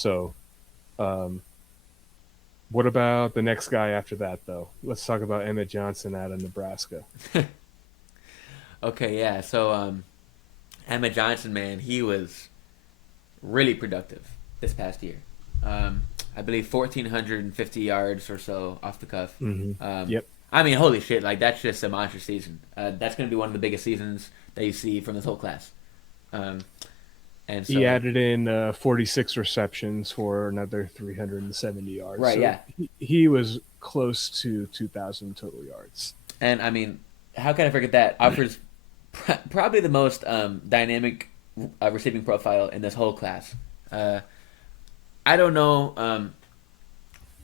So, um, what about the next guy after that, though? Let's talk about Emmett Johnson out of Nebraska. Okay, yeah. So Emmett Johnson, man, he was really productive this past year. I believe 1,450 yards or so off the cuff. Hmm. Um, Yep. I mean, holy shit! Like that's just a monster season. That's going to be one of the biggest seasons that you see from this whole class. Um, and He so, added in 46 receptions for another 370 yards. right, So yeah. he was close to 2,000 total yards. And I mean, how can I forget that? Offers probably the most dynamic receiving profile in this whole class. Uh, I don't know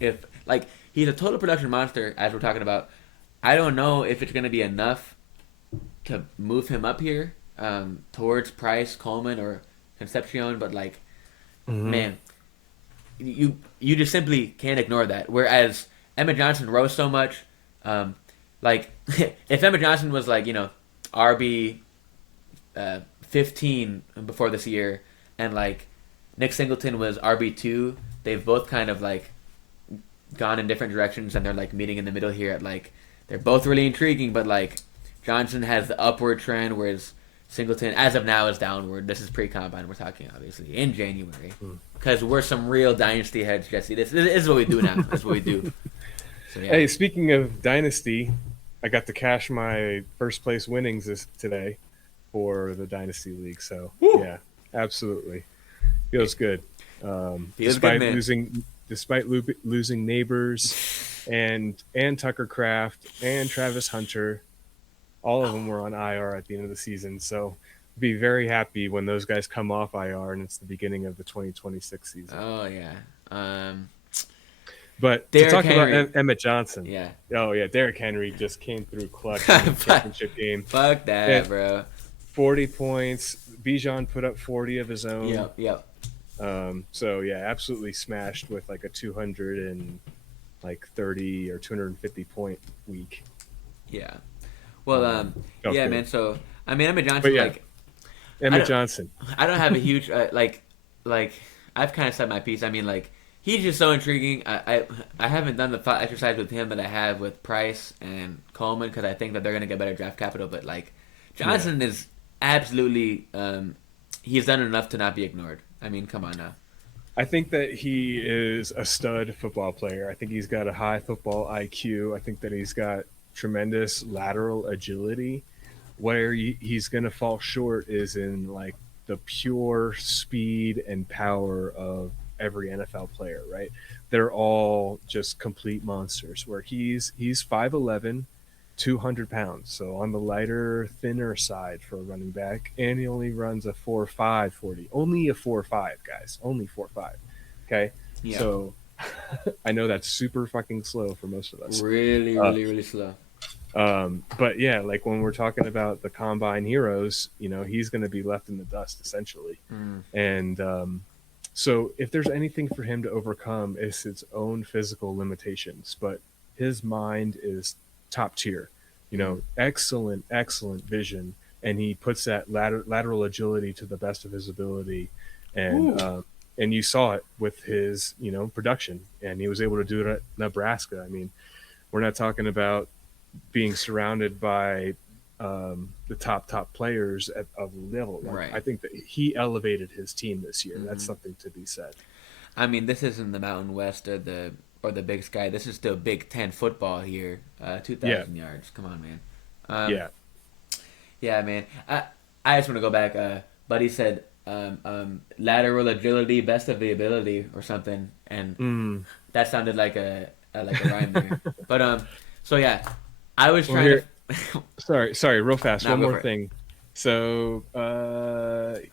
if like he's a total production monster as we're talking about. I don't know if it's going to be enough to move him up here towards Price, Coleman, or Concepcion, but like Hmm. man, you just simply can't ignore that. Whereas Emmett Johnson rose so much, um, like if Emmett Johnson was like RB 15 before this year, and like Nick Singleton was RB 2, they've both kind of like gone in different directions, and they're like meeting in the middle here at like they're both really intriguing, but like Johnson has the upward trend, whereas Singleton, as of now, is downward. This is pre-combine. We're talking obviously in January, because we're some real dynasty heads, Jesse. This is what we do now. This is what we do. So yeah. Hey, speaking of dynasty, I got to cash my first place winnings today for the dynasty league. So Woo! yeah, absolutely feels good. Feels good, man. Despite losing neighbors and Tucker Craft and Travis Hunter, all of them were on IR at the end of the season. So be very happy when those guys come off IR and it's the beginning of the 2026 season. Oh yeah. Um, But to Derrick talk about Henry. Emmett Johnson, Yeah. oh yeah, Derrick Henry just came through clutch in the fuck, championship game. fuck And that, bro. 40 points. Bijan put up 40 of his own. Yep. Yep. So yeah, absolutely smashed with like a 200 and like 30 or 250 point week. Yeah. Well, Felt yeah, good. man. So I mean, Emmett But Johnson, yeah, like, I Emmett don't, Johnson. I don't have a huge like I've kind of said my piece. I mean, like he's just so intriguing. I haven't done the thought exercise with him that I have with Price and Coleman, because I think that they're gonna get better draft capital. But like Yeah. Johnson is absolutely he's done enough to not be ignored. I mean, come on now. I think that he is a stud football player. I think he's got a high football IQ. I think that he's got tremendous lateral agility. Where he's going to fall short is in like the pure speed and power of every NFL player, right? They're all just complete monsters. Where he's 5'11", 200 pounds, so on the lighter, thinner side for a running back, and he only runs a 4.5 40. Only a 4.5, guys. Only 4.5. Okay, Yeah, so I know that's super fucking slow for most of us. really, Uh, really, really slow. but yeah, like when we're talking about the combine heroes, he's going to be left in the dust essentially. Mm. And so if there's anything for him to overcome, it's his own physical limitations. But his mind is top tier. Mm. Excellent, excellent vision, and he puts that lateral agility to the best of his ability. And Ooh. and you saw it with his production, and he was able to do it at Nebraska. I mean, we're not talking about being surrounded by the top players of level. Like Right. I think that he elevated his team this year. That's Hmm. something to be said. I mean, this isn't the Mountain West or the Big Sky. This is still Big Ten football here. Two Yeah, thousand yards. Come on, man. Um, yeah. yeah, man. I just want to go back. Buddy said lateral agility, best of the ability, or something, and Mm. that sounded like a rhyme there. But so yeah, I was Well, trying here, to. sorry, real fast. Now One go more for it. thing. So,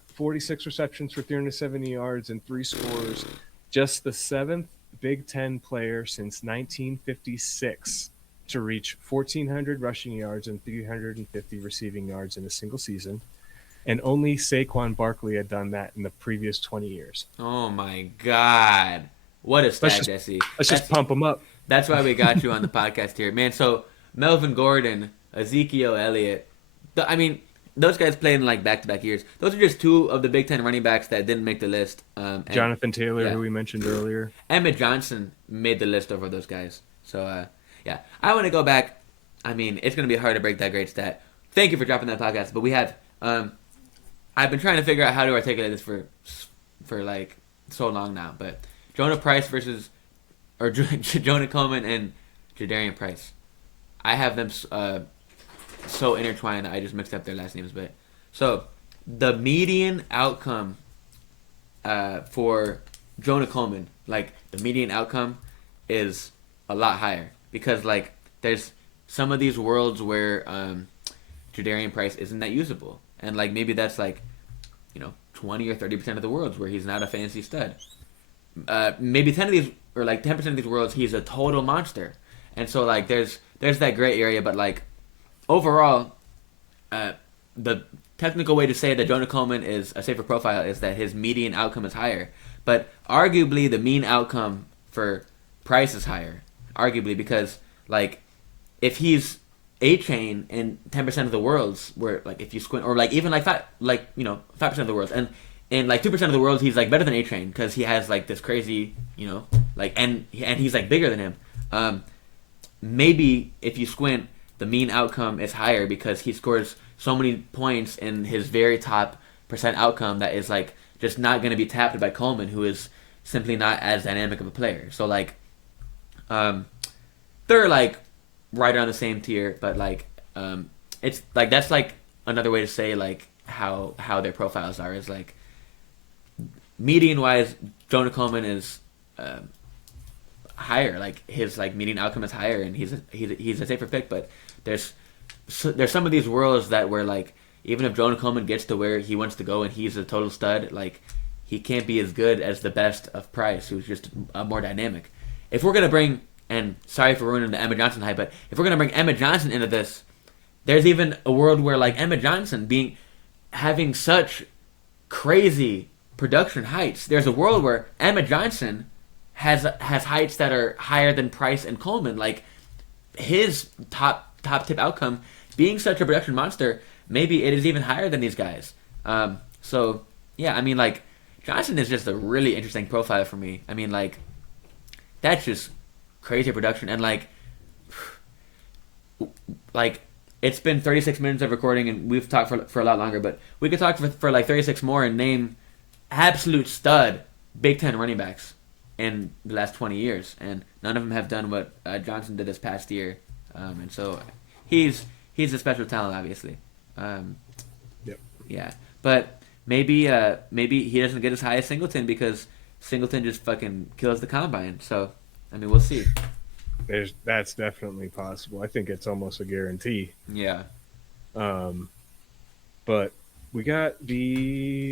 46 receptions for 370 yards and three scores. Just the seventh Big Ten player since 1956 to reach 1,400 rushing yards and 350 receiving yards in a single season. And only Saquon Barkley had done that in the previous 20 years. Oh my God, what a Let's stat, just Jesse. let's just pump them up. That's why we got you on the podcast here, man. So Melvin Gordon, Ezekiel Elliott. I mean, those guys played in like back-to-back years. Those are just two of the Big Ten running backs that didn't make the list. And Jonathan Taylor, yeah, who we mentioned earlier. Emmett Johnson made the list over those guys. So yeah, I want to go back. I mean, it's gonna be hard to break that great stat. Thank you for dropping that podcast. But we have, I've been trying to figure out how to articulate this for like so long now. But Jonah Price versus or Jonah Coleman and Jadarian Price. I have them so intertwined that I just mixed up their last names. But so the median outcome for Jonah Coleman, like the median outcome, is a lot higher because like there's some of these worlds where Jadarian Price isn't that usable, and like maybe that's like 20 or 30% of the worlds where he's not a fancy stud. Maybe 10 of these or like 10% of these worlds he's a total monster, and so like there's that gray area, but like overall, the technical way to say that Jonah Coleman is a safer profile is that his median outcome is higher. But arguably, the mean outcome for Price is higher. Arguably, because like if he's A chain in 10% of the worlds, where like if you squint, or like even like 5% of the worlds, and in like 2% of the worlds, he's like better than A train because he has like this crazy like and he's like bigger than him. Maybe if you squint, the mean outcome is higher because he scores so many points in his very top percent outcome that is like just not going to be tapped by Coleman, who is simply not as dynamic of a player. So like, they're like right around the same tier, but like, it's like that's like another way to say like how their profiles are is like median wise, Jonah Coleman is higher. Like his like median outcome is higher, and he's a safer pick. But there's some of these worlds that where like even if Jonah Coleman gets to where he wants to go and he's a total stud, like he can't be as good as the best of Price, who's just more dynamic. If we're gonna bring, and sorry for ruining the Emmett Johnson hype, but if we're gonna bring Emmett Johnson into this, there's even a world where like Emmett Johnson having such crazy production heights. There's a world where Emmett Johnson has heights that are higher than Price and Coleman. Like his top tip outcome being such a production monster, maybe it is even higher than these guys. So yeah, I mean like Johnson is just a really interesting profile for me. I mean like that's just crazy production, and like it's been 36 minutes of recording and we've talked for a lot longer, but we could talk for like 36 more and name absolute stud Big Ten running backs in the last 20 years, and none of them have done what Johnson did this past year, and so he's a special talent, obviously. Yep. Yeah, but maybe he doesn't get as high as Singleton because Singleton just fucking kills the combine. So I mean, we'll see. That's definitely possible. I think it's almost a guarantee. Yeah. But we got the